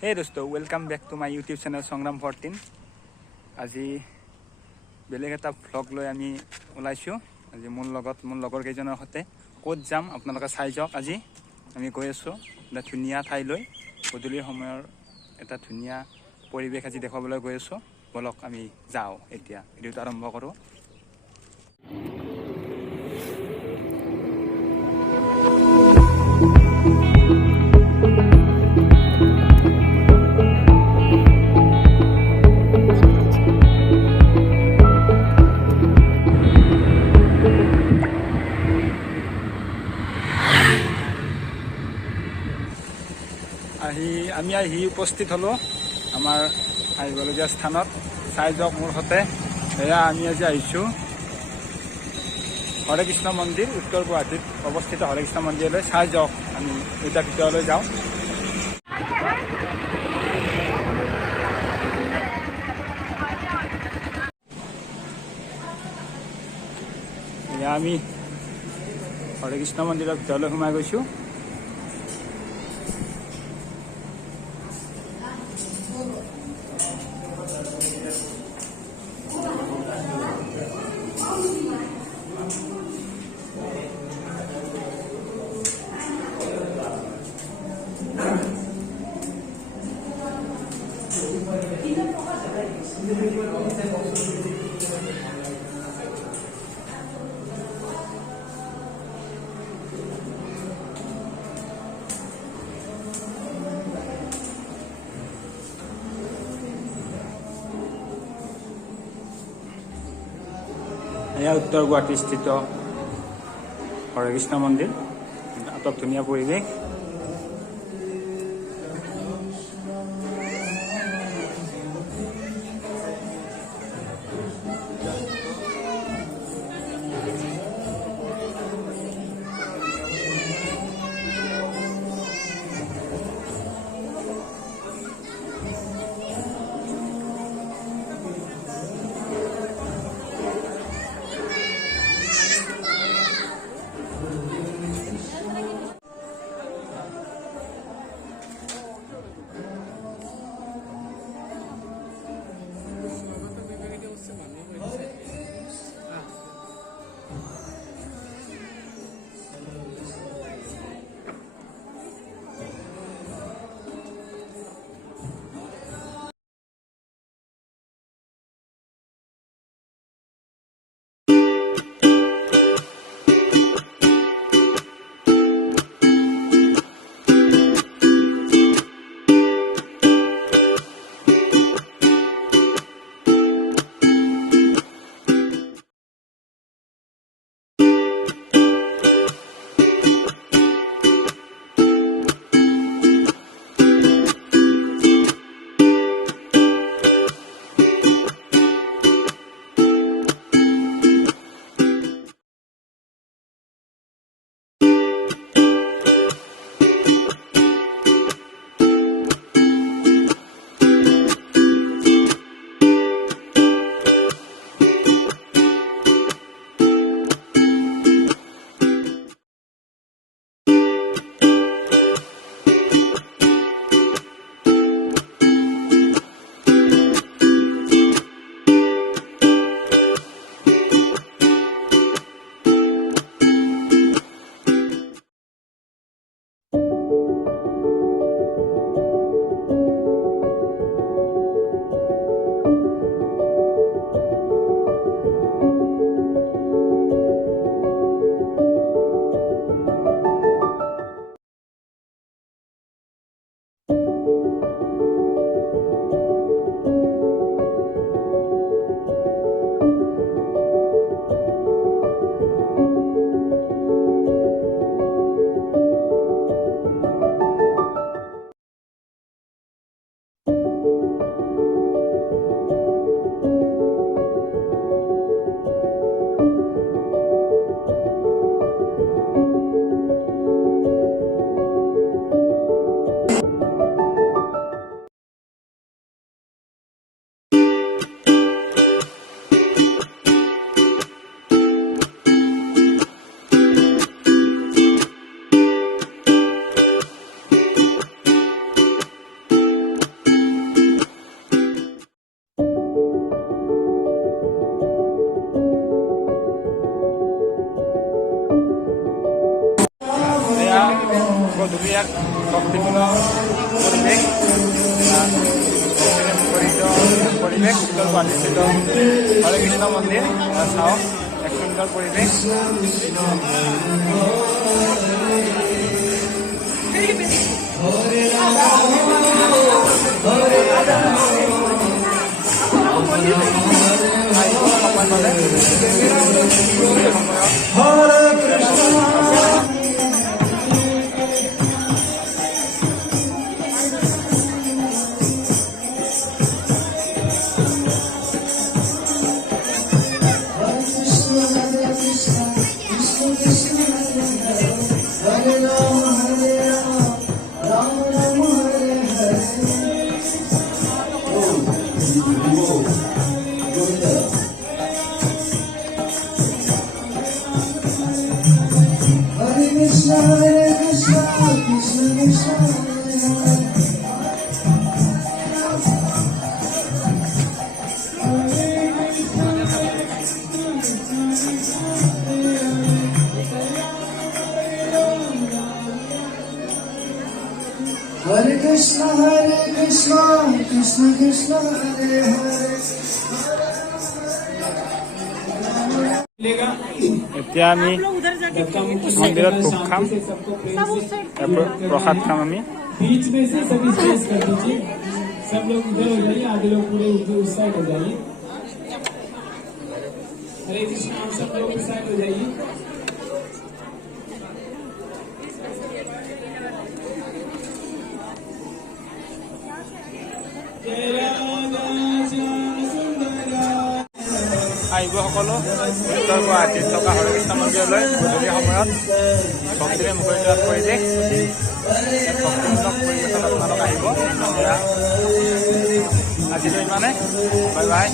Hey dosto, welcome back to my YouTube channel Songram 14. আজি বেলেগ এটা ভ্লগ লৈ আমি ওলাইছো। আজি মোৰ লগৰ কেইজনৰ সৈতে ক'ত যাম আপোনালোকে চাই যাওক। আজি আমি গৈ আছো এটা ধুনীয়া ঠাইলৈ, গধূলিৰ সময়ৰ এটা ধুনীয়া পৰিৱেশ আজি দেখাবলৈ গৈ আছো। বলক আমি যাওঁ, এতিয়া ভিডিঅ'টো আৰম্ভ কৰোঁ। আমি আহি উপস্থিত হলো আমাৰ আহিবলগীয়া স্থানত। চাই যাওক মোৰ সৈতে, এয়া আমি আজি আহিছোঁ হৰে কৃষ্ণ মন্দিৰ, উত্তৰ গুৱাহাটীত অৱস্থিত হৰে কৃষ্ণ মন্দিৰলৈ। চাই যাওক, আমি এতিয়া ভিতৰলৈ যাওঁ। এয়া আমি হৰে কৃষ্ণ মন্দিৰৰ ভিতৰলৈ সোমাই গৈছোঁ। এয়া উত্তৰ গুৱাহাটীস্থিত হৰে কৃষ্ণ মন্দিৰ, আটক ধুনীয়া পৰিৱেশ। প্ৰতিষ্ঠিত হৰে কৃষ্ণ মন্দিৰ চাওক এক সুন্দৰ পৰিৱেশ। Hare Krishna, Krishna Krishna, Hare Hare. এতিয়া আমি মন্দিৰত ভোগ খাম, প্ৰসাদ খাম আমি। बीच में से सभी स्पेस कर दीजिए, सब लोग इधर हो जाइए, आगे लोग पूरे उस साइड हो जाइए। हरे कृष्णा, आप सब लोग उस साइड हो जाइए। আহিব সকলো উত্তৰ গুৱাহাটীত থকা হৰে কৃষ্ণ মন্দিৰলৈ গধূলি সময়ত ভক্তিৰে মুখৰিত পৰিৱেশ, ভক্তিমূলক পৰিৱেশত আপোনালোক আহিব। আজিলৈ ইমানে, বাই বাই।